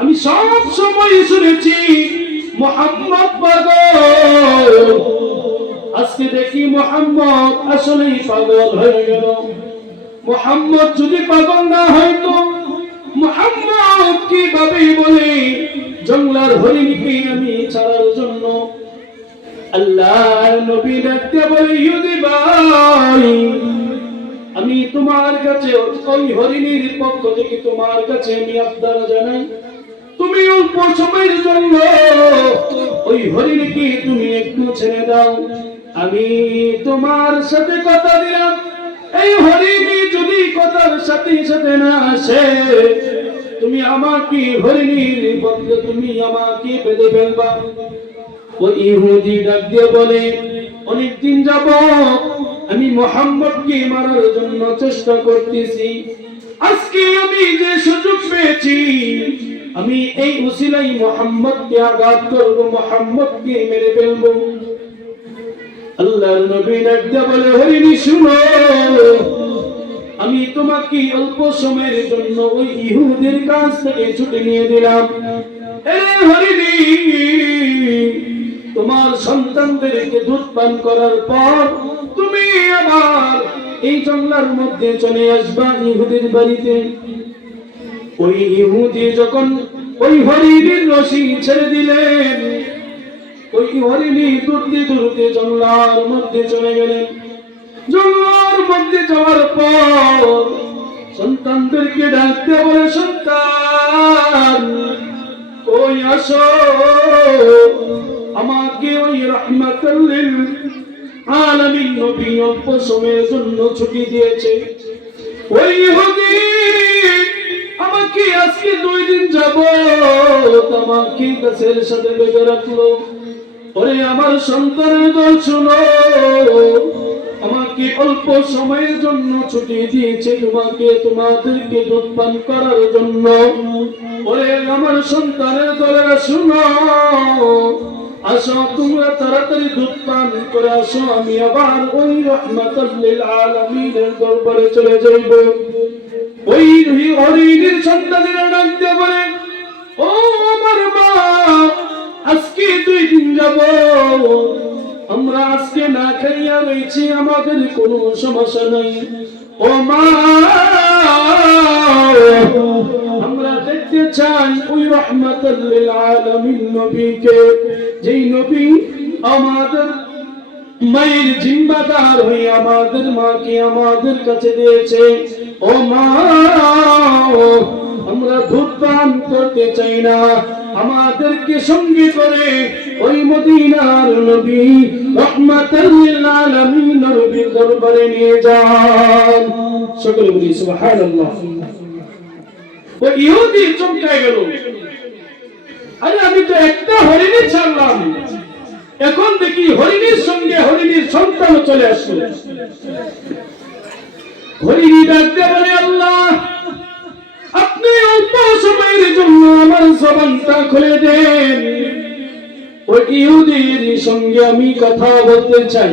আমি সব সময় শুনেছি মুহাম্মদ পাগল, আজকে দেখি মুহাম্মদ আসলেই পাগল হয়ে গেল। মুহাম্মদ যদি পাগল না হয়তো মুহাম্মদ কিভাবে বলে জঙ্গলার হরিণীকে আমি ছাড়ার জন্য? আল্লাহর নবী ডাকতে বলে, ইহুদি ভাই, আমি তোমার কাছে ওই হরিণীর পক্ষ থেকে তোমার কাছে আমি আবদার জানাই, তুমি অল্প সময়ের জন্য ওই হরিণীকে তুমি একটু ছেড়ে দাও। আমি তোমার সাথে কথা দিলাম, এই হরিণী যদি কথার সাথে সাথে না আসে, তুমি আমাকে হরিণীর বদলে তুমি আমাকে বেঁধে ফেলবা। ওই ইহুদি ডাক দিয়ে বলে, অনেকদিন যাবত আমি মুহাম্মদকে মারার জন্য চেষ্টা করতেছি, আজকে আমি যে সুযোগ পেয়েছি আমি এই উসিলাই মুহাম্মদকে আঘাত করব, মুহাম্মদকে মেরে ফেলব। আল্লাহর নবী ডাক দিয়ে বলে, হরিণী শুনো, আমি তোমাকে অল্প সময়ের জন্য ওই ইহুদির কাছ থেকে ছুটি নিয়ে দিলাম। এই হরিণী, তোমার সন্তানদেরকে দুধ পান করার পর তুমি আবার এই জঙ্গলের মধ্যে চলে আসবা ইহুদির বাড়িতে। ওই ইহুদি যখন ওই হরিণীর রশি ছেড়ে দিলেন, ওই হরিণী দৌড়তে দৌড়তে জঙ্গলের মধ্যে চলে গেলেন। জঙ্গলের মধ্যে যাওয়ার পর সন্তানদেরকে ডাকতে বলে, সন্তান কই আসো, আমাকে ওই রাহমাতুল লিল আলামিন নবী অল্প সময়ের জন্য ছুটি দিয়েছে। ওই ইহুদি আমাকে আজকে 2 দিন যাবত আমাকে গাছের সাথে বেঁধে রাখলো। ওরে আমার সন্তানের দল শুনো, আমাকে অল্প সময়ের জন্য ছুটি দিয়েছে তোমাদেরকে দুধ পান করার জন্য। ওরে আমার সন্তানের দলেরা শুনো, আসো তোমরা তাড়াতাড়ি দুধ পান করে আসো, আমি আবার ওই রাহমাতুল লিল আলামিনের দরবারে চলে যাইব। ওই হরিণীর সন্তানেরা ডাকতে বলে, ও আমার মা, আজকে 2 দিন যাবত আমরা আজকে না খাইয়া রয়েছি, আমাদের কোনো সমস্যা নাই। ও মা, আমরা দেখতে চাই ওই রাহমাতুল লিল আলামিন নবীকে, যেই নবী আমাদের মায়ের জিম্মাদার হয়ে আমাদের মাকে আমাদের কাছে দিয়েছে। ও মা, আমরা দুধ পান করতে চাই না, আমাদেরকে সঙ্গে করে ওই মদিনার নবী রাহমাতুল লিল আলামিন নবীর দরবারে নিয়ে যান। সকলে বলি সুবহানাল্লাহ। ওই ইহুদি চমকে গেল, আরে আমি তো একটা হরিণী ছাড়লাম, এখন দেখি হরিণীর সঙ্গে হরিণীর সন্তান চলে আসলো। হরিণী ডাকতে বলে, আল্লাহ আপনি অল্প সময়ের জন্য আমার জবানটা খুলে দেন, ওই ইহুদির সঙ্গে আমি কথা বলতে চাই।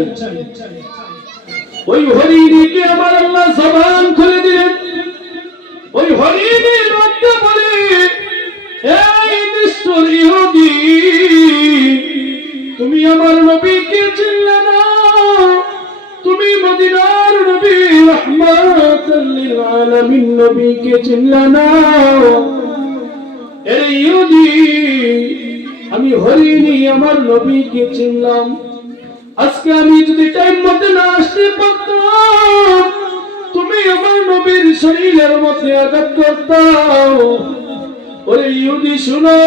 ওই হরিণীকে আমার আল্লাহ জবান খুলে দিলেন। ওই হরিণী ডাকতে বলে, এই নিষ্ঠুর ইহুদি, তুমি আমার নবীকে চিনলে না, তুমি মদিনার নবী রাহমাতুল লিল আলামিন নবীকে চিনলে না। এই ইহুদি, আমি হরিণী আমার নবীকে চিনলাম, আজকে আমি যদি টাইম মতে না আসতে পারতাম, তুমি আমার নবীর শরীরের মধ্যে আঘাত করতাম। ওরে ইহুদি শুনো,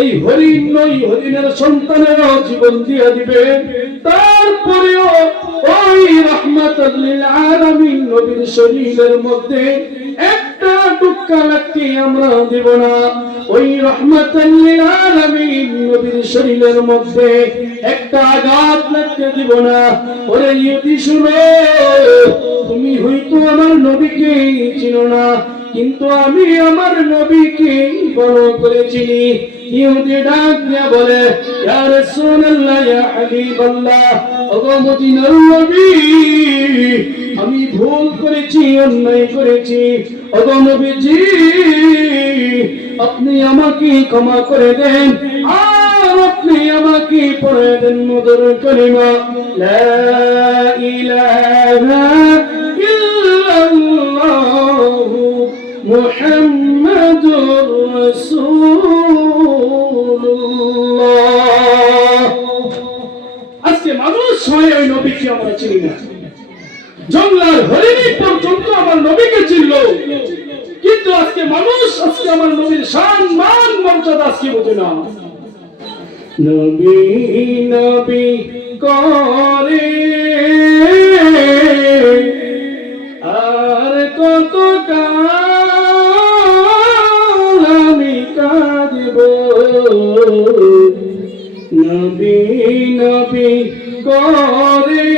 এই হরিণ নয়, হরিণের সন্তানেরও জীবন দিয়ে দিবে, তারপরেও ওই রাহমাতুল লিল আলামিন নবীর শরীরের মধ্যে একটা টুকরা লাগতে আমরা দেব না। ওই রাহমাতুল লিল আলামিন নবীর শরীরের মধ্যে একটা আঘাত লাগতে দিব না। ওরে ইহুদি শুনো, তুমি হয়তো আমার নবীকে চিনো না, কিন্তু আমি আমার নবীকে ভালো করে চিনি। ইহুদি ডাক দিয়ে বলে, ইয়া রাসূলুল্লাহ, ইয়া হাবিবাল্লাহ, ওগো মদিনার নবী, আমি ভুল করেছি, অন্যায় করেছি, ওগো নবীজি আপনি আমাকে ক্ষমা করে দেন আর আপনি আমাকে পড়ে দেন মধুর কালিমা লা ইলাহা ইল্লাল্লাহু মুহাম্মাদুর রাসূলুল্লাহ। আজকে মানুষ সবাই ওই নবীকে আমরা চিনি না, জঙ্গলার হরিণী পর্যন্ত আমার নবীকে চিনল, কিন্তু আজকে মানুষ আজকে আমার নবীর শান মান মর্যাদা আজকে বোঝে না। নবী নবী করে আর কত কাল আমি কাঁদব, নবী নবী করে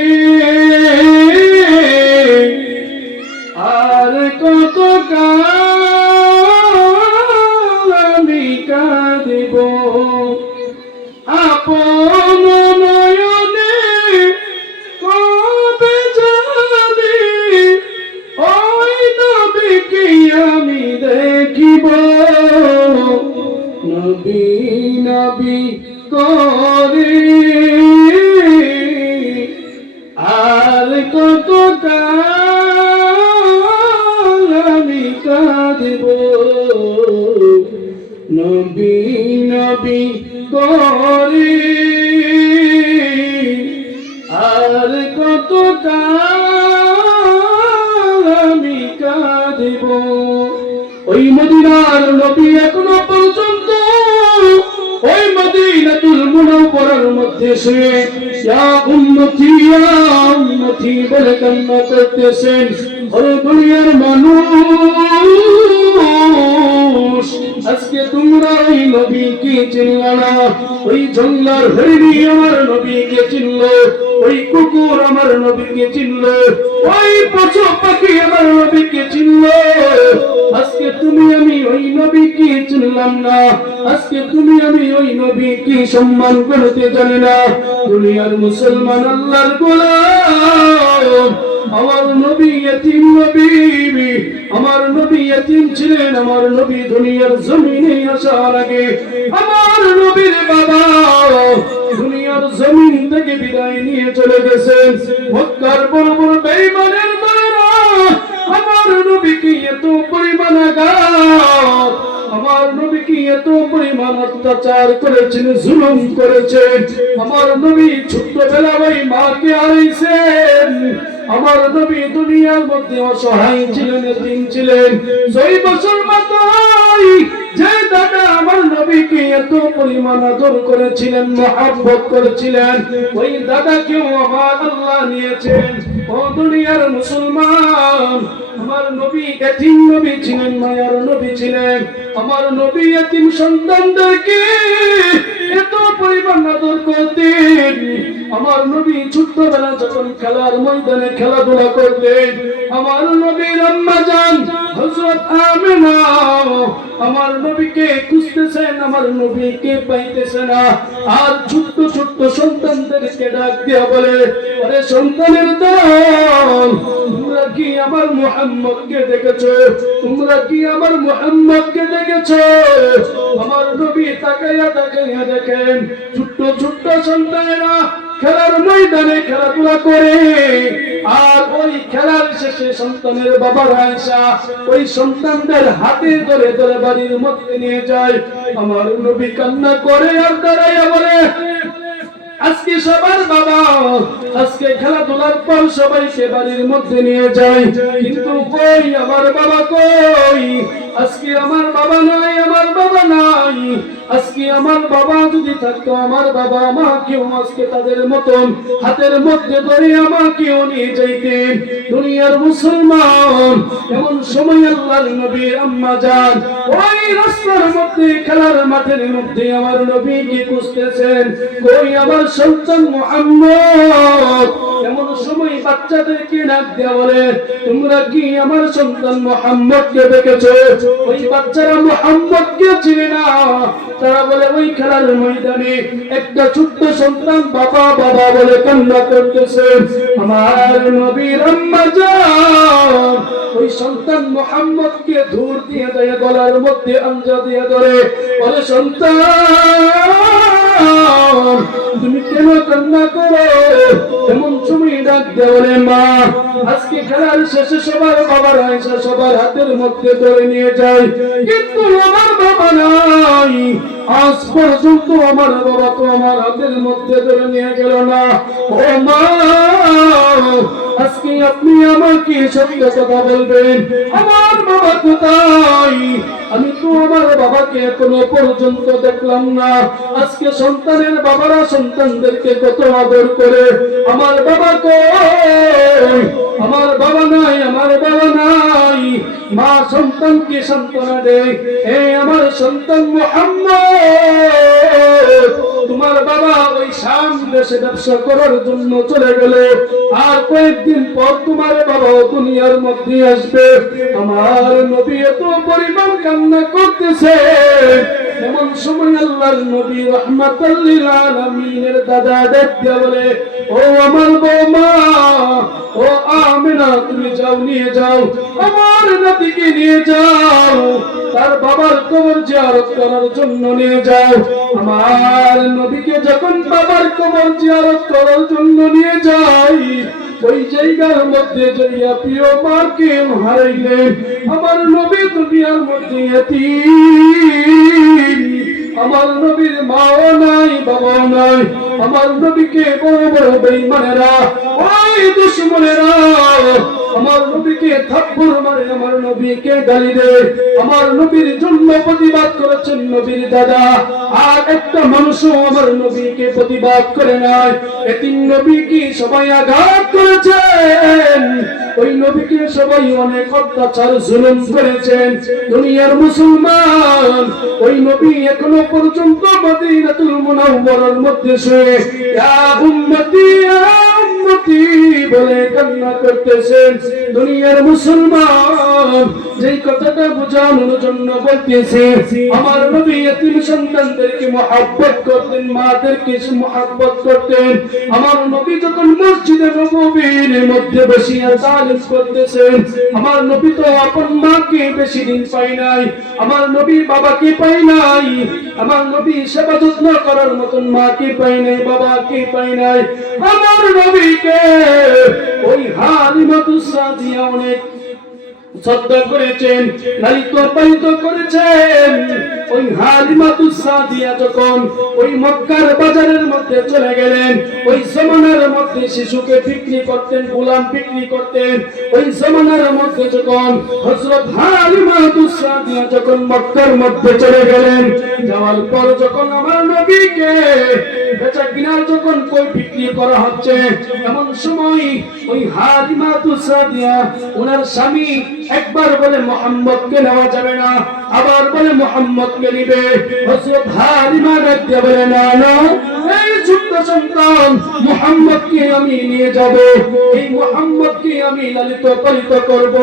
আর কত কাল আমি কাঁদব, আপন নয়নে কবে যাবে ওই নবীকে আমি দেখিব, নবী নবী করে আর কত কাল আমি কাঁদব, নবী নবী করে আর কত কাল আমি কাঁদব। ওই মদিনার নবী এখনো পর্যন্ত ওই মদিনাতুল মুনাওয়ারার মধ্যে শুয়ে ইয়া উম্মতি বলে কান্না করতেছেন। ওরে দুনিয়ার মানুষ, আজকে তোমরা ওই নবীকে চিনলা না, ওই জঙ্গলার হরিণী আমার নবীকে চিনলো, ওই কুকুর আমার নবীকে চিনলো, ওই পশু পাখি আমার নবীকে চিনলো। আজকে তুমি আমি ওই নবীকে চিনলাম না, আজকে তুমি আমি ওই নবীকে সম্মান করতে জানি না। দুনিয়ার মুসলমান আল্লাহর গোলাম, আমার নবী ইতিম নবী, আমার নবী ইতিম ছিলেন। আমার নবী দুনিয়ার জমিনে আসার আগে আমার নবীর বাবা দুনিয়ার জমিন থেকে বিদায় নিয়ে চলে গেছেন। মক্কার বড় বড় বেঈমানের দলেরা আমার নবীকে এত পরিমাণ আঘাত, আমার নবীকে এত পরিমাণ অত্যাচার করেছেন, জুলুম করেছেন। আমার নবী ছোট্টবেলা ওই মাকে হারিয়েছেন। আমার নবী দুনিয়ার মধ্যে অসহায় ছিলেন, এতিম ছিলেন। 6 বছর মাথায় যে দাদা আমার নবীকে এত পরিমাণ আদর করেছিলেন, মহব্বত করেছিলেন, ওই দাদাকেও আমার আল্লাহ নিয়েছেন। ও দুনিয়ার মুসলমান, আমার নবী এতিম নবী ছিলেন, মায়ার নবী ছিলেন। আমার নবী এতিম সন্তানদেরকে এত পরিমাণ আদর করতেন। আমার নবী ছোট্টবেলা যখন খেলার ময়দানে খেলাধুলা করতেন, আমার নবীর আম্মা জান হযরত আমিনা আমার নবীকে খুঁজতেছেন, আমার নবীকে পাইতেছে না। আর ছোট্ট ছোট্ট সন্তানদেরকে ডাক দিয়া বলে, আরে সন্তানের দল, তোমরা কি আমার মুহাম্মদকে দেখেছো? তোমরা কি আমার মুহাম্মদকে দেখেছো? আমার নবী তাকাইয়া তাকাইয়া দেখেন ছোট্ট ছোট্ট সন্তানেরা খেলার ময়দানে খেলাধুলা করে। আর ওই খেলার শেষে সন্তানের বাবারা আয়েশা ওই সন্তানদের হাতে ধরে ধরে বাড়ির মধ্যে নিয়ে যায়। আমার নবী কান্না করে আর দাঁড়াইয়া বলে, আজকে সবার বাবা আজকে খেলাধুলার পর সবাইকে বাড়ির মধ্যে নিয়ে যায়, কিন্তু কই আমার বাবা কই? আজকে আমার বাবা নাই, আমার বাবা নাই। আজকে আমার বাবা যদি থাকতো, আমার বাবা আমাকেও আজকে তাদের মতন হাতের মধ্যে ধরে আমাকেও নিয়ে যাইতেন। দুনিয়ার মুসলমান, এমন সময় আল্লাহর নবীর আম্মা জান ওই রাস্তার মধ্যে খেলার মাঠের মধ্যে আমার নবীকে খুঁজতেছেন, কই আমার সন্তান মুহাম্মদ? এমন সময় বাচ্চাদেরকে ডাক দেয়া বলে, তোমরা কি আমার সন্তান মুহাম্মদকে দেখেছো? ওই বাচ্চারা মুহাম্মদকে চিনে না। তারা বলে ওই খেলার ময়দানে একটা ছোট্ট সন্তান বাবা বাবা বলে কান্না করতেছে। আমার নবীর আম্মা জান ওই সন্তান মুহাম্মদকে দূর দিয়ে দেয়, গলার গলার মধ্যে আঞ্জা দিয়ে ধরে, ওরে সন্তান তুমি কেন কান্না করো? এমন সময় ডাক দেওয়ারে মা, আজকে খেলার শেষে সবার বাবারা এসে সবার হাতের মধ্যে ধরে নিয়ে যায়, কিন্তু আমার বাবা নাই। আজ পর্যন্ত আমার বাবা তো আমার হাতের মধ্যে ধরে নিয়ে গেল না। ও মা, আজকে আপনি আমাকে সত্য কথা বলবেন, আমার বাবা কোথায়? আমি তো আমার বাবাকে এখনো পর্যন্ত দেখলাম না। আজকে সন্তানের বাবারা সন্তানদেরকে কত আদর করে, আমার বাবা কই? আমার বাবা নাই, আমার বাবা নাই। মা সন্তানকে সান্ত্বনা দেয়, হে আমার সন্তান মুহাম্মদ, তোমার বাবা ওই শাম দেশে ব্যবসা করার জন্য চলে গেল, আর কয়েকদিন পর তোমার বাবা দুনিয়ার মধ্যে আসবে। আমার নবী এত পরিমাণ কান্না করতেছে। এমন সময় আল্লাহর নবী রাহমাতাল লিল আলামিনের দাদা ডাক দিয়ে বলে, ও আমার বৌমা, ও আমিনা, তুমি যাও, নিয়ে যাও আমার নাতিকে, নিয়ে যাও তার বাবার কবর জিয়ারত করার জন্য নিয়ে যাও। আমার নবীকে যখন বাবার কবর জিয়ারত করার জন্য নিয়ে যাই, ওই জায়গার মধ্যে যাইয়া প্রিয় মাকে হারাইলেন। আমার নবী দুনিয়ার মধ্যে এতিম, আমার নবীর মাও নাই, বাবাও নাই। আমার নবীকে বড় বড় বেঈমানেরা, ওই দুশমনেরা আমার নবীকে থাপ্পড় মারে, আমার নবীকে গালি দেয়। আমার নবীর জন্য প্রতিবাদ করেছেন নবীর দাদা, আর একটা মানুষও আমার নবীকে প্রতিবাদ করে নাই। এতিম নবীকে সবাই আঘাত করেছেন, ওই নবীকে সবাই অনেক অত্যাচার জুলুম করেছেন। দুনিয়ার মুসলমান ওই নবী এখনো পর্যন্ত মদিনাতুল মুনাওয়ারার মধ্যে শুয়ে ইয়া উম্মতি ইয়া উম্মতি বলে কান্না করতেছেন। দুনিয়ার মুসলমান যেই কথাটা বোঝানোর জন্য বলতেছে, আমার নবী এতিম সন্তানদেরকে মহব্বত করতেন, মাদেরকে মহব্বত করতেন। আমার নবী যখন মসজিদে নববীর মধ্যে বসিয়া তালিম করতেছেন, আমার নবী তো আপন মাকে বেশি দিন পাই নাই, আমার নবী বাবাকে পাই নাই, আমার নবী সেবা যত্ন করার মতন মাকে পাই নাই, বাবাকে পাই নাই। আমার নবীকে ওই হালিমাতুস সাদিয়া অনেক শ্রদ্ধা করেছেন, লালিত পালিত করেছেন। ওই হালিমাতুস সাদিয়া যখন ওই মক্কার বাজারের মধ্যে চলে গেলেন, ওই জমানার মধ্যে শিশুকে বিক্রি করতেন, গোলাম বিক্রি করতেন। ওই জমানার মধ্যে যখন হযরত হালিমাতুস সাদিয়া যখন মক্কার মধ্যে চলে গেলেন, যাওয়ার পর যখন আমার নবীকে বেচা কিনার যখন কই বিক্রি করা হচ্ছে, এমন সময় ওই হালিমাতুস সাদিয়া ওনার স্বামী একবার বলে মুহাম্মদকে নেওয়া যাবে না, আবার বলে মুহাম্মদকে নিবে। হযরত হালিমা রাদিয়া বলে, না না, এই ছোট্ট সন্তান মুহাম্মদকে আমি নিয়ে যাব, এই মুহাম্মদকে আমি লালিত পালিত করব।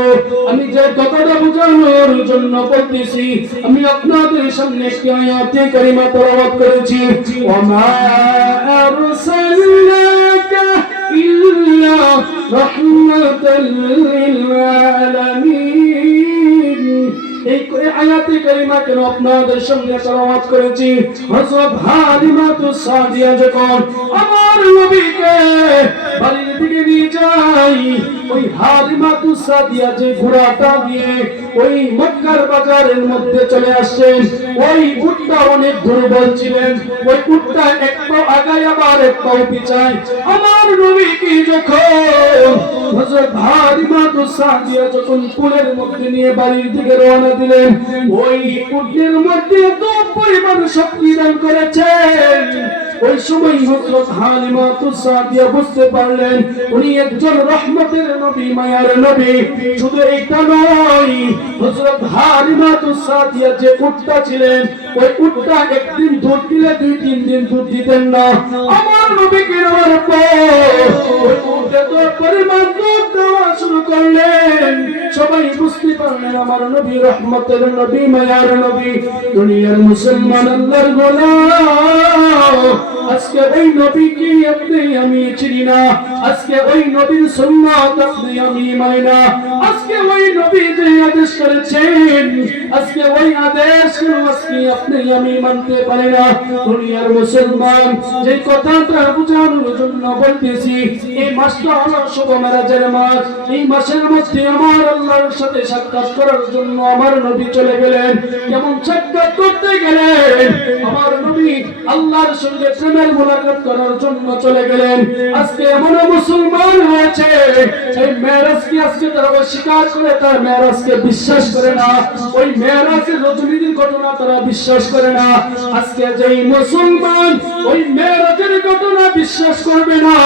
আমি যে কথাটা বোঝানোর জন্য বলতেছি, আমি আপনাদের সামনে একটি আয়াতে কারিমা তেলাওয়াত করেছি, ওয়া মা আরসালনাকা ইল্লা রাহমাতাল লিল আলামিন। এই আয়াতে কারিমা কেন আপনাদের সামনে তেলাওয়াত করেছি? হযরত হালিমাতুস সাদিয়া যখন আমার নবীকে বাড়ির দিকে নিয়ে যায়, ওই হালিমাতুস সাদিয়া যে ঘোড়াটা দিয়ে ওই মক্কার বাজারের মধ্যে চলে আসছেন, ওই উটটা অনেক দুর্বল ছিলেন, ওই উটটা এক পাও আগায় আবার এক পাও পিছায়। আমার নবীকে যখন হযরত হালিমাতুস সাদিয়া যখন কুলের মধ্যে নিয়ে বাড়ির দিকে রওনা দিলেন, ওই উটের মধ্যে এত পরিমাণ শক্তি দান করেছেন, ওই সময় হযরত হালিমাতুস সাদিয়া বুঝতে পারলেন উনি একজন রহমতের নবী, মায়ার নবী। শুধু এইটা নয়, হযরত হালিমাতুস সাদিয়া যে উটটা ছিলেন, ওই উটটা একদিন দুধ দিলে 2-3 দিন দুধ দিতেন না। আমার নবীকে নেওয়ার পর ওই উটে তো পরিমাণ দুধ দেওয়া শুরু করলেন। সবাই বুঝতে পারলেন আমার নবী রহমতের নবী, মায়ার নবী। দুনিয়ার মুসলমান আল্লাহর গোলাম আজকে ওই নবীকে আপনি আমি চিনি না, আজকে ওই নবীর সুন্নাত আপনি আমি মানি না, আজকে ওই নবী যে আদেশ করেছেন আজকে ওই আদেশ আজকে আপনি আমি মানতে পারি না। দুনিয়ার মুসলমান যে কথাটা বোঝানোর জন্য বলতেছি, এই মাসটা হলো শুভ মেরাজের মাস। এই মাসের মধ্যে আমার আল্লাহর সাথে সাক্ষাৎ করার জন্য আমার নবী চলে গেলেন। কেমন সাক্ষাৎ করতে গেলেন? আমার নবী আল্লাহর সঙ্গে প্রেমের মুলাকাত করার জন্য চলে গেলেন। আজকে এমন মুসলমান হয়েছে এই মেরাজকে আজকে তারা অস্বীকার করে, তার মেরাজকে বিশ্বাস করে না, ওই মেরাজের রজনীর ঘটনা তারা বিশ্বাস করে না। আজকে যেই মুসলমান ওই মেরাজের ঘটনা বিশ্বাস করবে না,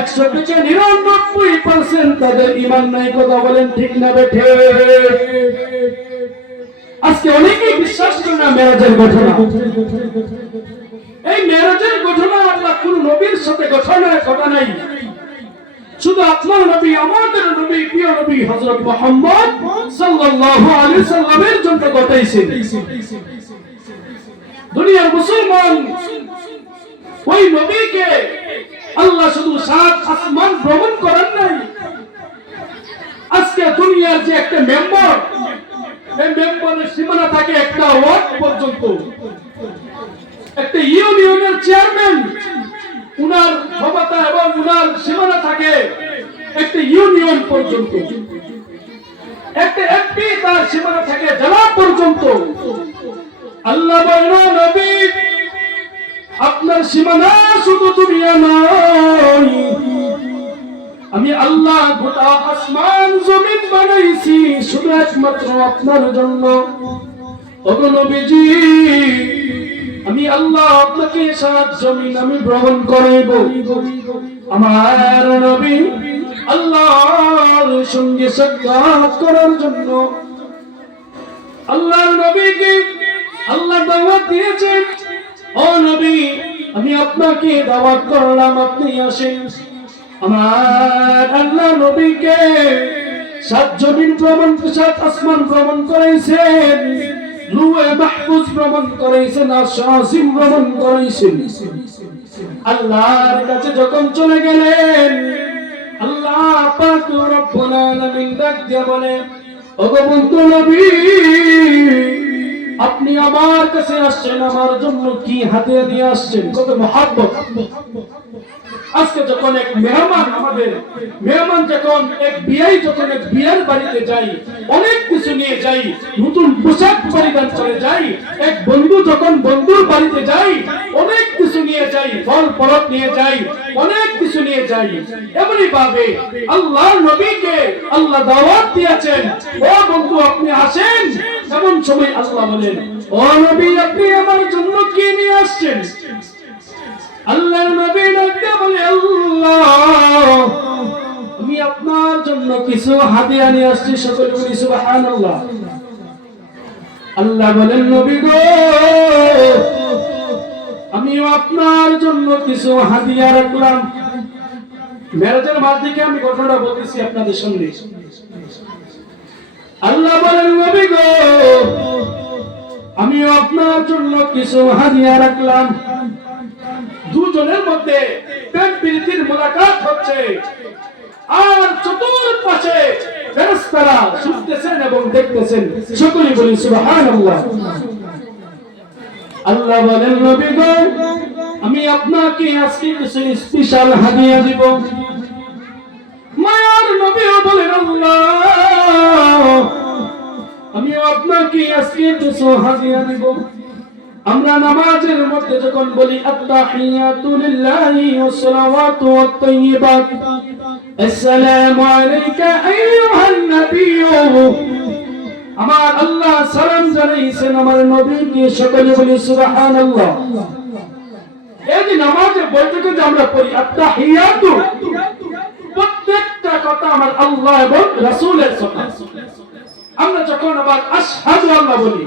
100 থেকে 99% তাদের ঈমান নাই। কথা বলেন ঠিক না বেঠে? আজকে অনেকেই বিশ্বাস করে না মেরাজের ঘটনা। এই মেরাজের ঘটনা আল্লাহ কোন নবীর সাথে ঘটা নাই, শুধু আপনার নবী আমাদের নবী প্রিয় নবী হযরত মুহাম্মদ সাল্লাল্লাহু আলাইহি সাল্লামের জন্য ঘটাইছেন। দুনিয়ার মুসলমান ওই নবীকে আল্লাহ শুধু 7 আসমান ভ্রমণ করেন নাই। আজকে দুনিয়ার যে একটা মেম্বার, এই মেম্বারের সীমানা থাকে একটা ওয়ার্ড পর্যন্ত। একটা ইউনিয়নের চেয়ারম্যান উনার ক্ষমতা এবং উনার সীমানা থাকে একটা ইউনিয়ন পর্যন্ত। একটা এমপি তার সীমানা থাকে জেলা পর্যন্ত। আল্লাহ বলেন নবী আপনার সীমানা শুধু দুনিয়া নয়, আমি আল্লাহ গোটা আসমান জমিন বানাইছি শুধু একমাত্র আপনার জন্য। ওগো নবীজি আমি আল্লাহ আপনাকে 7 জমিন আমি ভ্রমণ করাইব। আমার নবী আল্লাহর সঙ্গে সাক্ষাৎ করার জন্য আল্লাহর নবীকে আল্লাহ দাওয়াত দিয়েছেন। ও নবী আমি আপনাকে দাওয়াত করলাম, আপনি আসেন। আমার আল্লাহ নবীকে 7 জমিন ভ্রমণ, 7 আসমান ভ্রমণ করাইছেন, লৌহে মাহফুজ ভ্রমণ করাইছেন, আরশ-ই-আজিম ভ্রমণ করাইছেন। আল্লাহর কাছে যখন চলে গেলেন আল্লাহ পাক রব্বুল আলামিন ডাক দিয়ে বলে, ওগো বন্ধু নবী আপনি আমার কাছে আসছেন, আমার জন্য কি হাতে নিয়ে আসছেন? কত মহব্বত। আজকে যখন এক মেহমান, আমাদের মেহমান যখন এক বিয়াই যখন এক বিয়ের বাড়িতে যাই অনেক কিছু নিয়ে যাই, নতুন পোশাক পরিধান করে যাই। এক বন্ধু যখন বন্ধুর বাড়িতে যাই অনেক কিছু নিয়ে যাই, ফল ফরত নিয়ে যাই, অনেক কিছু নিয়ে যাই। এমনি ভাবে আল্লাহর নবীকে আল্লাহ দাওয়াত দিয়েছেন, ও বন্ধু আপনি আসেন। এমন সময় আল্লাহ বলেন, ও নবী আপনি আমার জন্য কি নিয়ে আসছেন? আল্লাহর নবী ডাকতে বলে, আল্লাহ আমি আপনার জন্য কিছু হাদিয়া নিয়ে আসছি। সকলে বলি সুবহানাল্লাহ। আল্লাহ বলেন, নবী গো আমিও আপনার জন্য কিছু হাদিয়া রাখলাম। মেরাজের মাস থেকে আমি ঘটনাটা বলতেছি আপনাদের সামনে। আল্লাহ বলেন, নবী গো আমিও আপনার জন্য কিছু হাদিয়া রাখলাম। দুজনের মধ্যে প্রেম প্রীতির মুলাকাত হচ্ছে, আর চতুর্পাশে ফেরেশতারা শুনতেছেন এবং দেখতেছেন। সকলে বলি সুবহানাল্লাহ। আল্লাহ বলেন, নবী গো আমি আপনাকে আজকে কিছু স্পেশাল হাদিয়া দিব। মায়ার নবীও বলেন, আল্লাহ আমি আপনাকে আজকে কিছু হাদিয়া দিব। আমরা নামাজের মধ্যে যখন বলি আত্তাহিয়াতু লিল্লাহি ওয়াস সালাওয়াতু ওয়াত তাইয়্যিবাত, আসসালামু আলাইকা আইয়ুহান নাবিয়্যু, আমার আল্লাহ সালাম জানাইছেন আমার নবীকে। সকলে বলি সুবহানাল্লাহ। এই যে নামাজের বইটাকে যে আমরা পড়ি আত্তাহিয়াতু, প্রত্যেকটা কথা আমার আল্লাহ এবং রাসূলের কথা। আমরা যখন আবার আশহাদু আল্লাহ বলি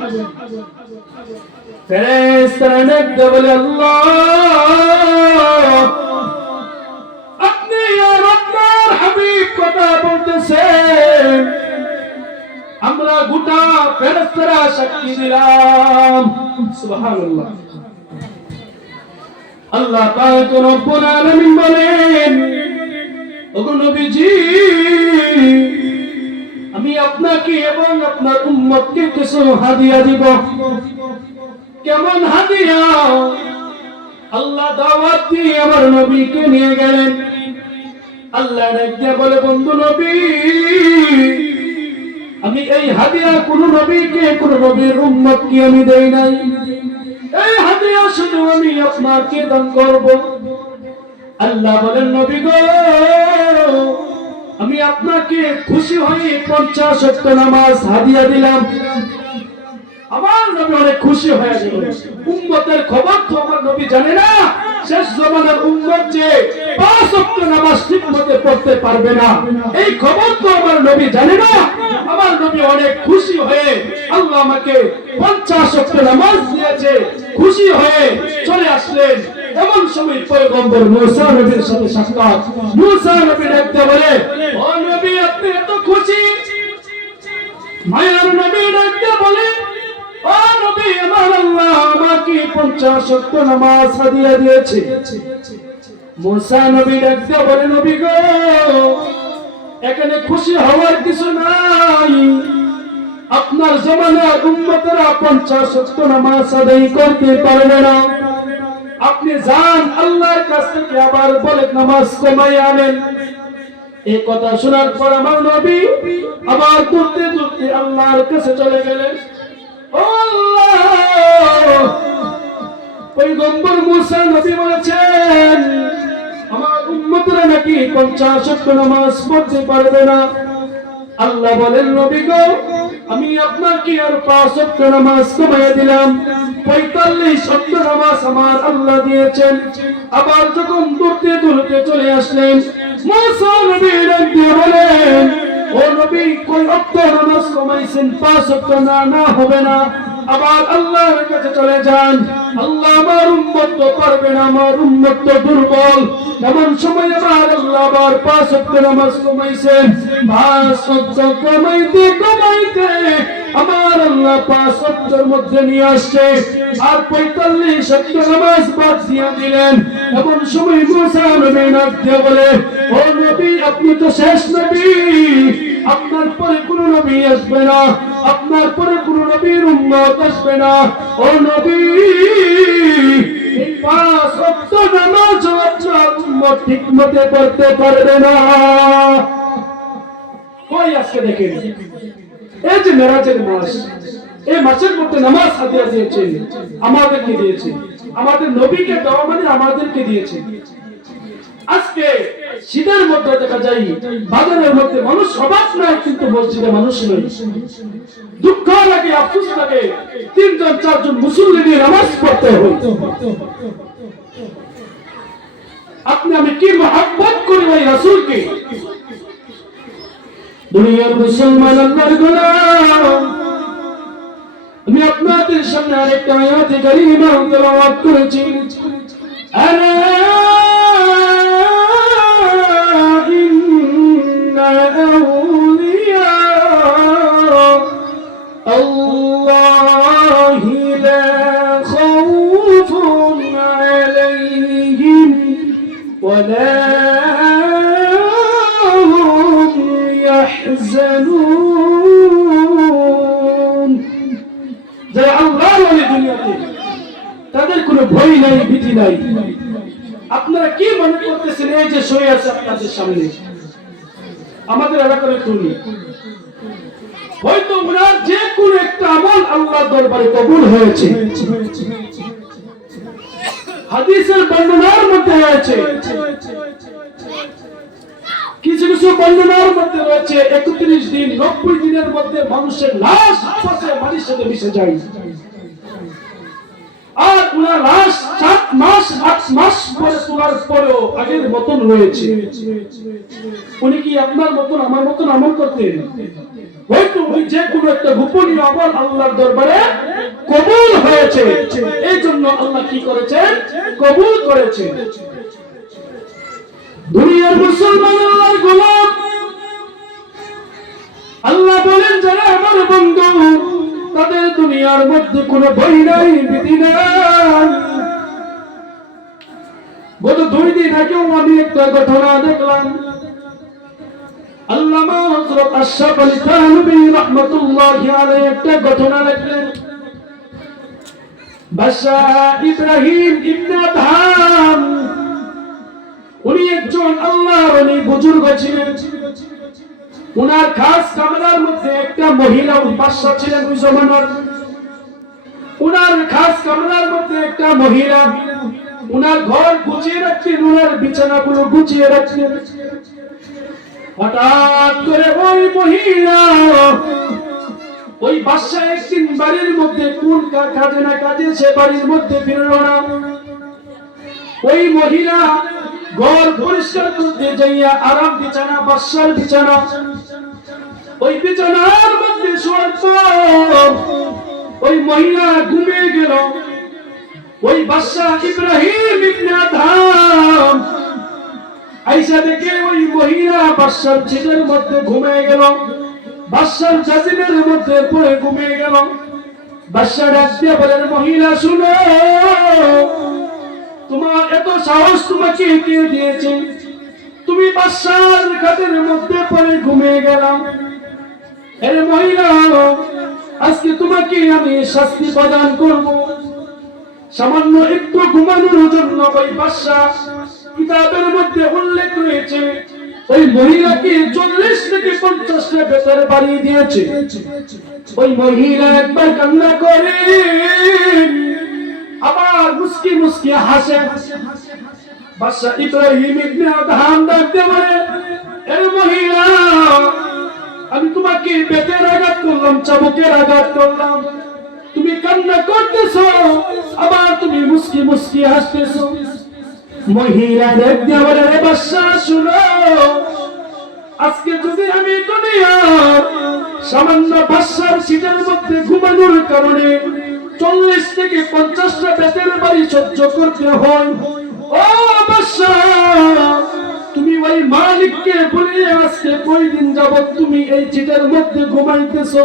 ফেরেশতারা ডাকতে বলে, আল্লাহ আপনি আর আপনার হাবিব কথা বলতেছেন, আমরা গোটা ফেরেশতারা সাক্ষী দিলাম। সুবহানাল্লাহ। আল্লাহ পাক রব্বুল আলামিন বলেন, ওগো নবীজি, আমি আপনাকে এবং আপনার উম্মতকে কিছু হাদিয়া দিব। কেমন হাদিয়া? আল্লাহ দাওয়াত দিয়ে আমার নবীকে নিয়ে গেলেন। আল্লাহ ডাকতে বলে, বন্ধু নবী, আমি এই হাদিয়া কোন নবীকে, কোন নবীর উম্মতকে আমি দেই নাই। এই হাদিয়া শুধু আমি আপনাকে দান করব। আল্লাহ বলেন, নবী গো, আমি আপনাকে খুশি হয়ে 50 ওয়াক্ত নামাজ হাদিয়া দিলাম। আমার নবী অনেক খুশি হয়ে গেল। উম্মতের খবর তো আমার নবী জানে না, শেষ জামানার উম্মত যে 5 ওয়াক্ত নামাজ ঠিকমতো পড়তে পারবে না, এই খবর তো আমার নবী জানে না। আমার নবী অনেক খুশি হয়ে, আল্লাহ আমাকে 50 ওয়াক্ত নামাজ দিয়েছে, খুশি হয়ে চলে আসলেন। এমন সময় পয়গম্বর মুসা নবীর সাথে সাক্ষাৎ। মুসা নবী ডাকতে বলে, ও নবী, আপনি এত খুশি? মায়ার নবী ডাকতে বলে, ও নবী, আমার আল্লাহ আমাকে 50 ওয়াক্ত নামাজ হাদিয়া দিয়েছে। মুসা নবী ডাকতে বলে, নবী গো, এখানে খুশি হওয়ার কিছু নাই। আপনার জামানার উম্মতেরা 50 ওয়াক্ত নামাজ আদায় করতে পারবে না। আপনি যান আল্লাহর কাছ থেকে আবার বলে নামাজ কমাই আনেন। এই কথা শোনার পর আমার নবী আবার দৌড়তে দৌড়তে আল্লাহর কাছে চলে গেলেন। ও আল্লাহ, পয়গম্বর মুসা নবী বলেছেন, আমার উম্মতরা নাকি 50 ওয়াক্ত নামাজ পড়তে পারবে না। আল্লাহ বলেন, নবী গো, আমি আপনাকে আর 5 ওয়াক্ত নামাজ কমিয়ে দিলাম। 45 ওয়াক্ত নামাজ আমার আল্লাহ দিয়েছেন। আবার যখন দৌড়তে দৌড়তে চলে আসলেন, মুসা নবী ডাকতে বলেন, ও নবী, কোন ওয়াক্ত নামাজ কমাইছেন? 5 ওয়াক্ত না হবে না। আবার আল্লাহর কাছে চলে যান। আল্লাহ, আমার উম্মত তো পারবে না, আমার উম্মত তো দুর্বল। এমন সময় আমার আল্লাহ আবার 5 ওয়াক্ত নামাজ কমাইছেন। 5 ওয়াক্ত কমাইতে কমাইতে আমার আল্লাহ 5 ওয়াক্তের মধ্যে নিয়ে আসছে, আর 45 ওয়াক্ত নামাজ বাদ দিয়ে দিলেন। এমন সময় মুসা নবী ডাকতে বলে, ও নবী, আপনি তো শেষ নবী, আপনার পরে কোন নবী আসবে না, আপনার পরে কোন নবীর উম্মত আসবে না। ও নবী, এই 5 ওয়াক্ত নামাজ আপনার উম্মত ঠিকমতো পড়তে পারবে না। কই আজকে দেখেন, এই যে মেরাজের মাস, এই মাসের মধ্যে নামাজ হাদিয়া দিয়েছেন, আমাদেরকে দিয়েছে। আমাদের নবীকে দেওয়া মানে আমাদেরকে দিয়েছে। আজকে শীতের মধ্যে দেখা যায় বাজারের মধ্যে মানুষ অভাব নাই, কিন্তু মসজিদে মানুষ নেই। দুঃখ লাগে, আফসোস লাগে, 3জন 4জন মুসল্লি নিয়ে নামাজ পড়তে হয়। আপনি আমি কি মহব্বত করি ওই রাসূলকে। দুনিয়ার মুসলমান, আল্লাহর গোলাম, আমি আপনাদের সামনে আরেকটা আয়াতে কারিমা তেলাওয়াত করেছি। তাদের কোনো ভয় নাই, ভীতি নাই। আপনারা কি মনে করতেছেন এই যে শুয়ে আছে আপনাদের সামনে, আমাদের এলাকার টুনি, হয়তো ওনার যে কোনো একটা আমল আল্লাহর দরবারে কবুল হয়েছে। হাদিসের বর্ণনার মধ্যে রয়েছে, কিছু কিছু বর্ণনার মধ্যে রয়েছে 31 দিন 90 দিনের মধ্যে মানুষের লাশ আপসে মাটির সাথে মিশে যায়। আর উনার লাশ 7 মাস 8 মাস পরে তোলার পরেও আগের মতন রয়েছে। উনি কি আপনার মতন আমার মতন আমল করতেন? হয়তো ওই যে কোনো একটা গোপনীয় আমল আল্লাহর দরবারে কবুল হয়েছে, এই জন্য আল্লাহ কি করেছেন? কবুল করেছেন। দুনিয়ার মুসলমান, আল্লাহর গোলাম, আল্লাহ বলেন যারা আমার বন্ধু, তাদের দুনিয়ার মধ্যে কোনো ভয় নাই, ভীতি নাই। গত 2 দিন আগেও আমি একটা ঘটনা দেখলাম। আল্লামা হযরত আশরাফ আলী থানভী রাহমাতুল্লাহি আলাইহি একটা ঘটনা লিখলেন। বাদশাহ ইব্রাহিম ইবনে আদহাম উনি একজন আল্লাহর ওলি বুজুর্গ ছিলেন। উনার খাস কামরার মধ্যে একটা মহিলা বাদশা ছিলেন ওই জমানার। উনার খাস কামরার মধ্যে একটা মহিলা উনার ঘর গুছিয়ে রাখতেন, উনার বিছানাগুলো গুছিয়ে রাখতেন। হঠাৎ করে ওই মহিলা ওই বাদশা একদিন বাড়ির মধ্যে কোন কাজে না কাজে সে বাড়ির মধ্যে ফিরল না। ওই মহিলা ঘর পরিষ্কার করতে যাইয়া আরাম বিছানা, বাদশার বিছানা, ওই বিছানার মধ্যে শোয়ার পর ওই মহিলা ঘুমিয়ে গেল। ওই বাদশা ইব্রাহিম ইবনে আদহাম আইসা দেখে ওই মহিলা বাদশার চিতের মধ্যে ঘুমিয়ে গেল, বাদশার জাজিমের মধ্যে পড়ে ঘুমিয়ে গেল। বাদশা ডাক দিয়ে বলেন, মহিলা শুনো, তোমার এত সাহস তোমাকে কে দিয়েছে? তুমি বাদশার খাটের মধ্যে পড়ে ঘুমিয়ে গেলাম। এর মহিলা, আজকে তোমাকে আমি শাস্তি প্রদান করব। সামান্য একটু ঘুমানোর জন্য ওই বাদশা কিতাবের মধ্যে উল্লেখ রয়েছে ওই মহিলাকে 40 থেকে 50টা বেতের বাড়ি দিয়েছে। ওই মহিলা একবার কান্না করে আবার মুস্কি মুস্কি হাসে। বাদশা ইব্রাহিম ইবনে আদহাম ডাকতে বলে, এ মহিলা, আমি তোমাকে বেতের আঘাত করলাম, চাবুকের আঘাত করলাম, তুমি কান্না করতেছো, আবার তুমি মুস্কি মুস্কি হাসতেছো। মহিলা ডাকতে বলে, রে বাদশা শুনো, আজকে যদি আমি দুনিয়ার সামান্য বাদশার সিটের মধ্যে ঘুমানোর কারণে 40 থেকে 50টা বেতের বাড়ি সহ্য করতে হয়, ও বাদশা, তুমি ওই মালিককে বলে আজকে কয়দিন যাবত তুমি এই সিটের মধ্যে ঘুমাইতেছো?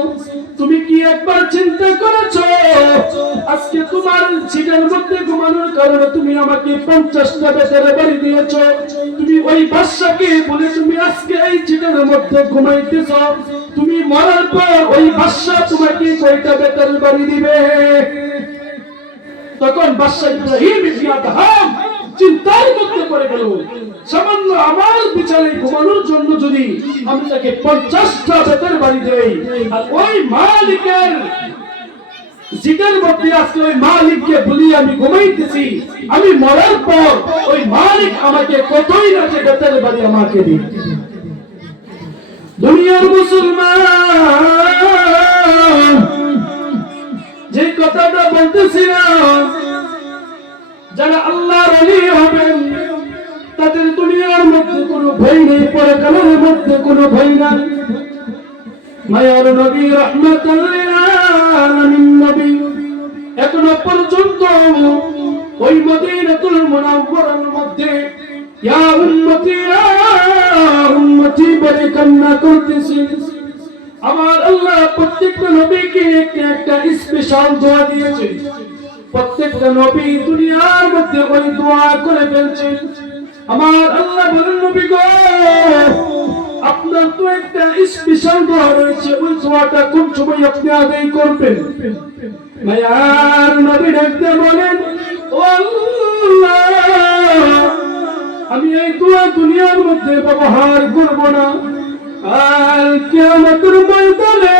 তুমি কি একবার চিন্তা করেছো আজকে তোমার সিটের মধ্যে ঘুমানোর কারণে তুমি আমাকে 50টা বেতের বাড়ি দিয়েছো? তুমি ওই বাদশাকে বলে তুমি আজকে এই সিটের মধ্যে ঘুমাইতেছো, তুমি মরার পর ওই বাদশা তোমাকে কয়টা বেতের বাড়ি দিবে? তখন বাদশা ইব্রাহিম ইবনে আদহাম চিন্তার মধ্যে পড়ে গেল, সামান্য আমার বিছানায় ঘুমানোর জন্য যদি আমি তাকে 50টা বেতের বাড়ি দেই, আর ওই মালিকের জিদের মধ্যে আজকে ওই মালিককে বলি আমি ঘুমাইতেছি, আমি মরার পর ওই মালিক আমাকে কতই না যে বেতের বাড়ি আমাকে দিবে। দুনিয়ার মুসলমান, যে কথাটা বলতেছিলাম, যারা আল্লাহর ওলি হবেন তাদের দুনিয়ার মধ্যে কোনো ভয় নেই, পরকালের মধ্যে কোনো ভয় নাই। মায়ার নবী রাহমাতুল লিল আলামিন নবী এখনো পর্যন্ত ওই মদিনাতুল মুনাওয়ারার মধ্যে ইয়া উম্মতি বলে কান্না করতেছেন। আমার আল্লাহ প্রত্যেকটা নবীকে একটা স্পেশাল দোয়া দিয়েছে। প্রত্যেকটা নবী দুনিয়ার মধ্যে ওই দোয়া করে ফেলছেন। আমার আল্লাহ বলেন, নবী গো, আপনার তো একটা স্পেশাল দোয়া রয়েছে, ওই দোয়াটা কোন সময় আপনি আদায় করবেন? মায়ার নবী ডাকতে বলেন, ও আল্লাহ, আমি এই দোয়া দুনিয়ার মধ্যে ব্যবহার করব না, আর কিয়ামতের ময়দানে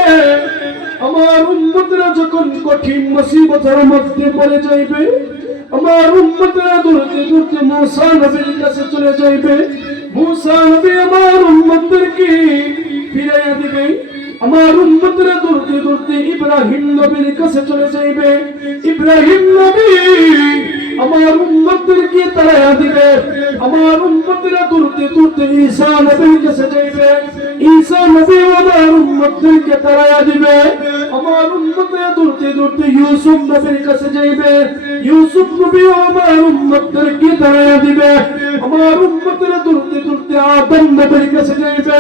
আমার উম্মতরা যখন কঠিন মুসিবতের মধ্যে পড়ে যাইবে, আমার উম্মতরা দৌড়তে দৌড়তে মুসা নবীর কাছে চলে যাইবে, মুসা নবী আমার উম্মতদেরকে ফিরাইয়া দিবে, আমার উম্মতরা দৌড়তে দৌড়তে ইব্রাহিম নবীর কাছে চলে যাইবে, ইব্রাহিম নবী আমার উম্মতদেরকে তাড়াইয়া দিবে, আমার উম্মতরা দৌড়তে দৌড়তে ঈসা নবীর কাছে যাইবে, ঈসা নবী আমার উম্মতদেরকে তাড়াইয়া দিবে, আমার উম্মতরা দৌড়তে দৌড়তে ইউসুফ নবীর কাছে যাইবে, ইউসুফ নবী আমার উম্মতদেরকে তাড়াইয়া দিবে, আমার উম্মতরা দৌড়তে দৌড়তে আদম নবীর কাছে যাইবে,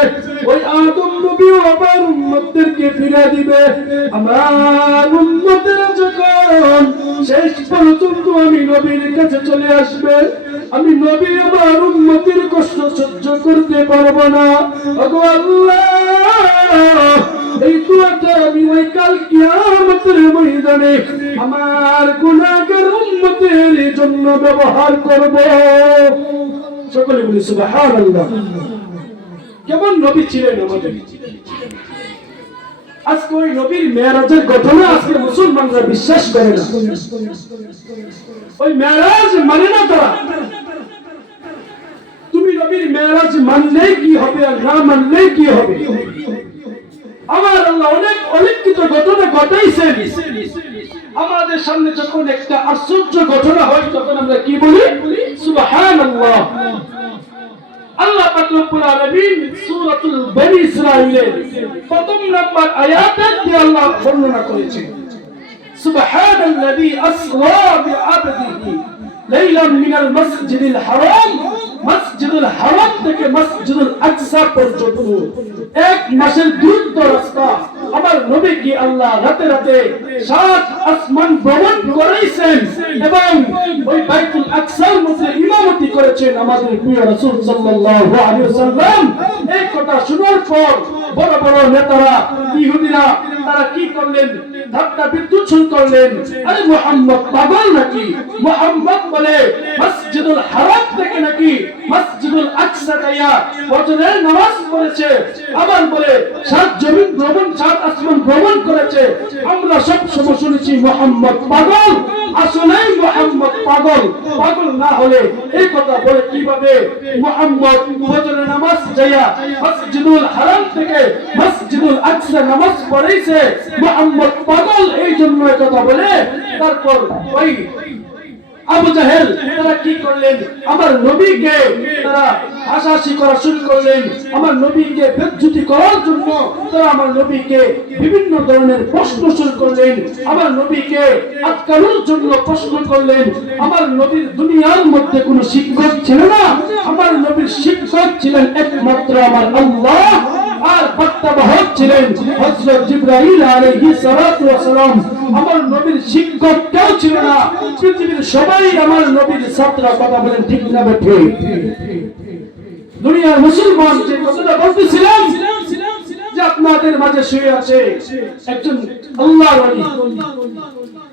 ওই আদম নবী আমার উম্মতদেরকে ফিরিয়ে দিবে। আমার উম্মতরা যখন শেষ পর্যন্ত আমি নবীর কাছে চলে আসবে, আমি নবী আমার উম্মতের কষ্ট সহ্য করতে পারবো না। ওগো আল্লাহ, এই দুয়াটা আমি ওই কাল কিয়ামতের ময়দানে আমার গুনাহগার উম্মতের জন্য ব্যবহার করব। সকলে বলি সুবহানাল্লাহ। কেমন নবী ছিলেন আমাদের? আজকে ওই নবীর মেরাজের ঘটনা আজকে মুসলমানরা বিশ্বাস করে না। ওই মেরাজ মানে না তারা। তুমি নবীর মেরাজ মানলে কি হবে আর না মানলে কি হবে? আমার আল্লাহ অনেক অলিখিত ঘটনা ঘটাইছেন। আমাদের সামনে যখন একটা আশ্চর্য ঘটনা হয় তখন আমরা কি বলি? সুবহানাল্লাহ। আল্লাহ পাক রব্বুল আলামিন সূরাতুল বনী ইসরাঈলের প্রথম নম্বর আয়াতে আল্লাহ বর্ণনা করেছেন, সুবহানাল্লাযী আসরা বিআবদিহি লাইলাম মিনাল মাসজিদিল হারাম, মসজিদুল হারাম থেকে মসজিদুল আকসা পর্যন্ত এক মাসের দূরত্ব রাস্তা আমার নবীকে আল্লাহ রাতে রাতে সাত আসমান ভ্রমণ করেছেন এবং ওই বাইতুল আকসার মধ্যে ইমামতি করেছেন আমাদের প্রিয় রাসূল সাল্লাল্লাহু আলাইহি ওয়াসাল্লাম। এই কথা শোনার পর বড় বড় নেতারা ইহুদিরা তারা কি করলেন? ধাক্কা বিদ্যুৎ শুরু করলেন। আরে মুহাম্মদ পাগল নাকি? মুহাম্মদ বলে মসজিদুল হারাম থেকে নাকি মসজিদুল আকসা যাইয়া ফজরের নামাজ পড়েছে, আবার বলে সাত জমিন ভ্রমণ সাত আসমান ভ্রমণ করেছে। আমরা সব সময় শুনেছি মুহাম্মদ পাগল। আসলে মুহাম্মদ পাগল। পাগল না হলে এই কথা বলে কিভাবে মুহাম্মদ ফজরের নামাজ যাইয়া মসজিদুল হারাম থেকে মসজিদুল আকসা নামাজ পড়েছে? মুহাম্মদ পাগল এই জন্য এই কথা বলে। তারপর ওই আবু জাহেল তারা কি করলেন? আমার নবীকে তারা হাসাহাসি করা শুরু করলেন। আমার নবীকে বেজ্জতি করার জন্য তারা আমার নবীকে বিভিন্ন ধরনের প্রশ্ন শুরু করলেন। আমার নবীকে আটকানোর জন্য প্রশ্ন করলেন। আমার নবীর দুনিয়ার মধ্যে কোনো শিক্ষক ছিল না। আমার নবীর শিক্ষক ছিলেন একমাত্র আমার আল্লাহ, আর বার্তাবাহক ছিলেন হযরত জিবরাইল আলাইহিস সালাতু ওয়াস সালাম। আমার নবীর শিক্ষক কেউ ছিল না। পৃথিবীর সবাই আমার নবীর ছাত্র। কথা বলেন ঠিক না বেঠিক? দুনিয়ার মুসলমান যে কথাটা বলতেছিলাম যে আপনাদের মাঝে শুয়ে আছে একজন আল্লাহর ওলি।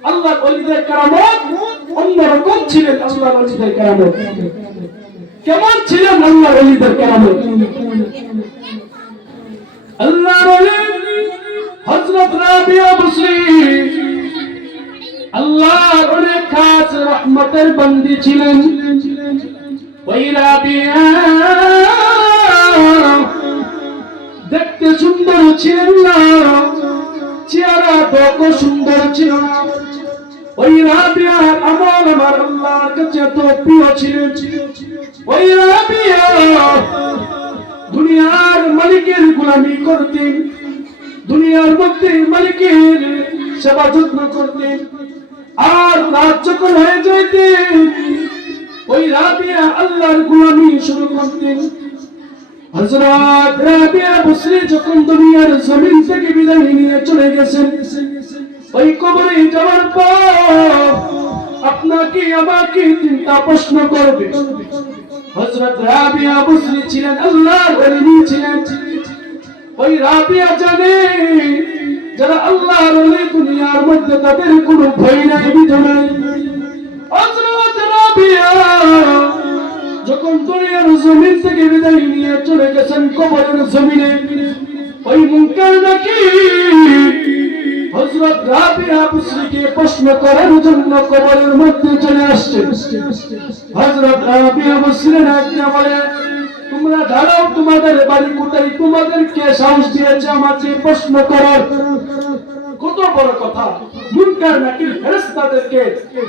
আল্লাহর ওলিদের কারামত অন্যরকম ছিলেন। আল্লাহর ওলিদের কারামত কেমন ছিলেন? আল্লাহর ওলিদের কারামত আল্লাহর ওলি হযরত রাবিয়া বসরি আল্লাহর অনেক খাস রহমতের বান্দি ছিলেন। ওই রাবিয়া দেখতে সুন্দর ছিলেন না, চেহারা তত সুন্দর ছিল না। ওই রাবিয়া আমার আল্লাহর কাছে এত প্রিয় ছিলেন। ওই রাবিয়া দুনিয়ার মালিকের গোলামি করতেন, দুনিয়ার মধ্যে মালিকের সেবা যত্ন করতেন। আর রাত যখন হয়ে যাইতেন ওই রাবিয়া আল্লাহর গোলামি শুরু করতেন। হযরত রাবিয়া বসরি যখন দুনিয়ার জমিন থেকে বিদায় নিয়ে চলে গেছেন, ওই কবরে যাওয়ার পর আপনাকে আমাকে তিনটা প্রশ্ন করবে। হযরত রাবিয়া বসরি ছিলেন আল্লাহর ওলি ছিলেন। ওই রাবিয়া জানে যারা আল্লাহর ওলি দুনিয়ার মধ্যে তাদের কোনো ভয় নাই, ভীতি নাই। হযরত রাবিয়া যখন দুনিয়ার জমিন থেকে বিদায় নিয়ে চলে গেছেন কবরের জমিনে, ওই মুনকার নাকির হযরত রাবিয়া বসরিকে প্রশ্ন করার জন্য কবরের মধ্যে চলে আসছে। হযরত রাবিয়া বসরি ডাকতে বলে, তোমরা দাঁড়াও, তোমাদের বাড়ি কোথায়? তোমাদেরকে সাহস দিয়েছে আমাকে প্রশ্ন করার? কত বড় কথা! মুনকার নাকির ফেরেশতাদেরকে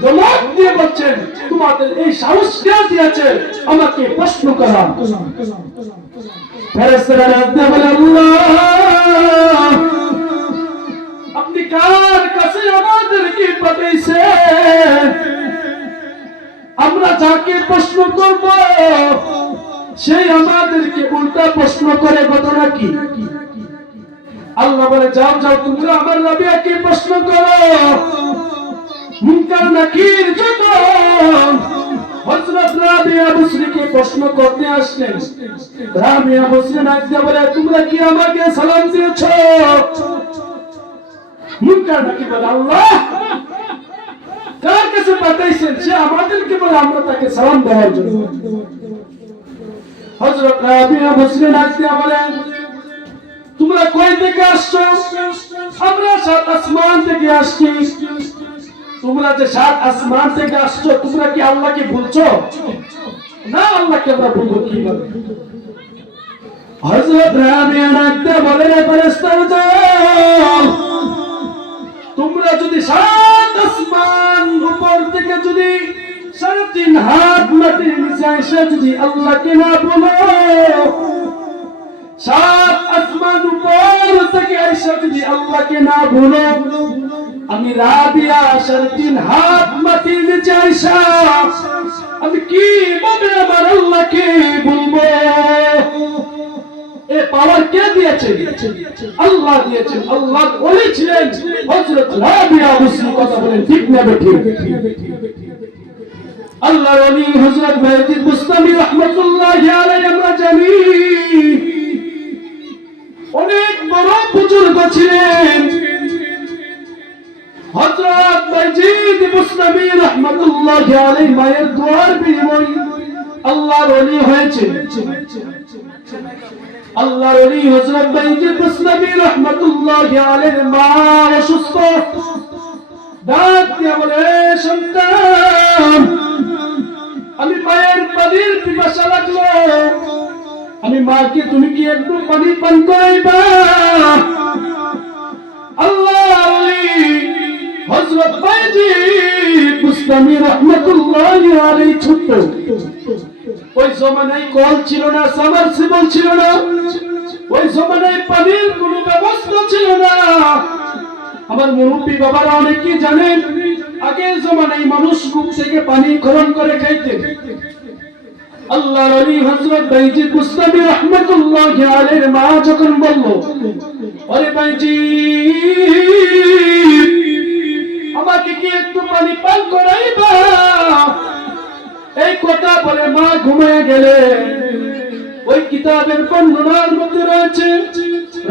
জবাব দিয়ে বলছেন, তোমাদের এই সাহস কে দিয়েছে আমাকে প্রশ্ন করার? ফেরেশতারা ডাকতে বলে, আল্লাহ আপনি কার কাছে আমাদেরকে পাঠিয়েছেন? আমরা যাকে প্রশ্ন করব সেই আমাদেরকে উল্টা প্রশ্ন করে। ঘটনা কি? আল্লাহ বলে, যাও যাও তোমরা আমার রাবিয়াকে প্রশ্ন করো। মুনকার নাকির যখন হযরত রাবিয়া রাবিয়া বসরিকে প্রশ্ন করতে আসলেন। রাবিয়া বসরি ডাকতে বলে, তোমরা কি আমাকে সালাম দিয়েছো? মুনকার নাকি বলে, আল্লাহ কার কাছে পাঠাইছেন? সে আমাদেরকে বলে আমরা তাকে সালাম দেওয়ার জন্য। হযরত রাবিয়া বসরি ডাকতে বলেন, তোমরা কই থেকে আসছো? আমরা সাত আসমান থেকে আসছি। তোমরা যে সাত আসমান থেকে আসছো, তোমরা কি আল্লাহকে ভুলছো? না, আল্লাহকে আমরা ভুলবো কিভাবে? হযরত রাবিয়া ডাকতে বলেন, ফেরেশতারা, তোমরা যদি সাত আসমান উপর থেকে যদি 3.5 হাত মাটির নিচে এসে যদি আল্লাহকে না বলো, সাত আসমান উপর থেকে এসে যদি আল্লাহকে না বলো, আমি রাবিয়া 3.5 হাত মাটির নিচে এসে আমি কিভাবে আমার আল্লাহকে বলবো? এ পাওয়ার কে দিয়েছে? আল্লাহ দিয়েছেন। আল্লাহ ওলি ছিলেন হযরত রাবিয়া বসরি। কথা বলেন ঠিক না বেঠিক? আল্লাহর ওলি হযরত বাইজিদ বুস্তামি রাহমাতুল্লাহি আলাইহি আমরা জানি অনেক বড় বুজুর্গ ছিলেন। হযরত বাইজিদ বুস্তামি রাহমাতুল্লাহি আলাইহি মায়ের দোয়ার বিনিময়ে আল্লাহর ওলি হয়েছে। আল্লাহর ওলি হযরত বাইজিদ বুস্তামি রাহমাতুল্লাহি আলাইহির মা অসুস্থ। ডাক দিয়ে বলে, সন্তান, আমি মায়ের পানির পিপাসা লাগলো, আমি মাকে তুমি কি একটু পানি পান করাইবা? আল্লাহর ওলি হযরত বাইজিদ বুস্তামি রাহমাতুল্লাহি আলাইহি ছোট্ট। ওই জমানায় কল ছিল না, সাবমার্সিবল ছিল না, ওই জমানায় পানির কোনো ব্যবস্থা ছিল না। আমার মুরব্বী বাবারা অনেকেই জানেন, আগের জমানায় মানুষ কূপ থেকে পানি খনন করে খাইতেন। আল্লাহর ওলি হযরত বাইজিদ বুস্তামি রাহমাতুল্লাহি আলাইহির মা যখন বলল, আরে বাইজিদ, আমাকে কি একটু পানি পান করাইবা? এই কথা বলে মা ঘুমিয়ে গেলেন। ওই কিতাবের বর্ণনার মধ্যে রয়েছে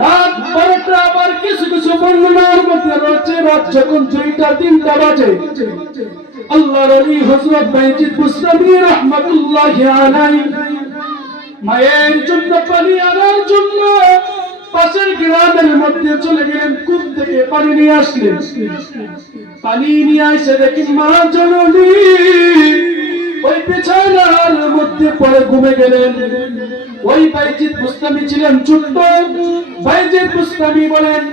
রাত 12টা, আবার কিছু কিছু বর্ণনার মধ্যে রয়েছে রাত যখন 2টা-3টা বাজে, আল্লাহর ওলি হযরত বাইজিদ বুস্তামি রাহমাতুল্লাহি আলাইহি মায়ের জন্য পানি আনার জন্য পাশের গ্রামের মধ্যে চলে গেলেন। কূপ থেকে পানি নিয়ে আসলেন। পানি নিয়ে এসে দেখেন মা জননী ওই বিছানার মধ্যে পড়ে ঘুমে গেলেন। ওই বাইজিদ বুস্তামি ছিলেন ছোট্ট। বাইজিদ বুস্তামি বলেন,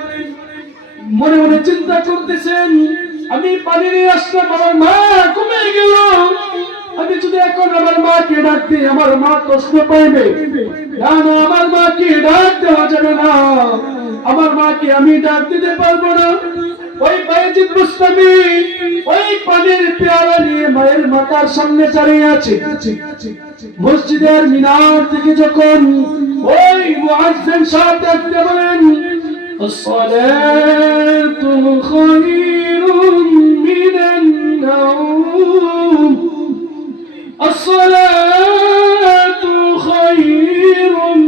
মনে মনে চিন্তা করতেছেন, আমি পানি নিয়ে আসলাম, আমার মা ঘুমে গেল, আমি যদি এখন আমার মাকে ডাক দিই আমার মা কষ্ট পাইবে। না না, আমার মাকে ডাক দেওয়া যাবে না, আমার মাকে আমি ডাক দিতে পারবো না। ওই বাইজিদ বুস্তামি ওই পানির পেয়ালা নিয়ে মায়ের মাথার সামনে দাঁড়িয়ে আছে। মসজিদের মিনার থেকে যখন ওই মুয়াজ্জিন সাহেব ডাকতে বলেন, আসসালাতু খায়রুম মিনান নাওম, আসসালাতু খায়রুম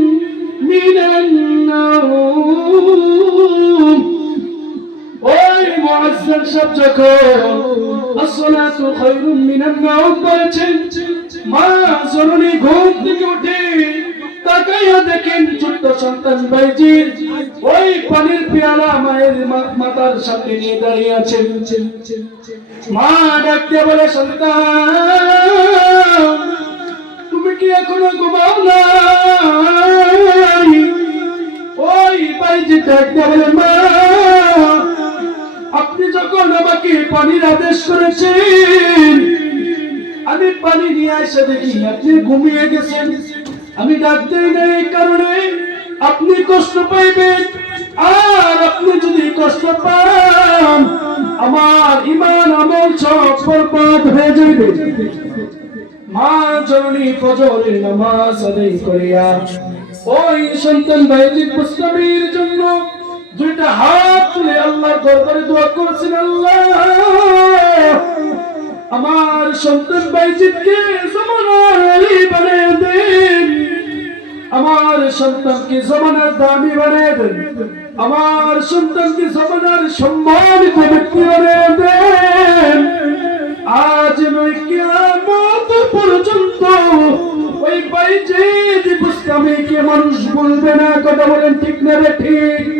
মিনান নাওম। ওই মুয়াজ্জিন সাহেব যখন আসসালাতু খায়রুম মিনান নাওম বলেছেন, মা জননী ঘুম থেকে উঠে তাকাইয়া দেখেন ছোট্ট সন্তান বাইজিদ ওই পানির পেয়ালা মায়ের মাথার সামনে নিয়ে দাঁড়িয়ে আছেন। মা ডাকতে বলে, সন্তান, তুমি কি এখনো ঘুমাও নাই? ওই বাইজিদ ডাকতে বলে, মা, আপনি যখন আমাকে পানির আদেশ করেছেন, আমি পানি নিয়ে এসে দেখি আপনি ঘুমিয়ে গেছেন। আমি ডাক দেই না এই কারণে আপনি কষ্ট পাইবেন, আর আপনি যদি কষ্ট পান আমার ঈমান আমল সব বরবাদ হয়ে যাবে। মা জননী ফজরের নামাজ আদায় করিয়া ওই সন্তান বাইজিদ বুস্তামির জন্য 2টা হাত তুলে আল্লাহর দরবারে দোয়া করছেন, আল্লাহ আমার সন্তান বাইজিদকে জমানার বানিয়ে দেন, আমার সন্তানকে জমানার দামি বানিয়ে দেন, আমার সন্তানকে জমানার সম্মানিত ব্যক্তি বানিয়ে দেন। আজ নয় কিয়ামত পর্যন্ত ওই বাইজিদ বুস্তামিকে মানুষ বলবে না। কথা বলেন ঠিক না রে ঠিক?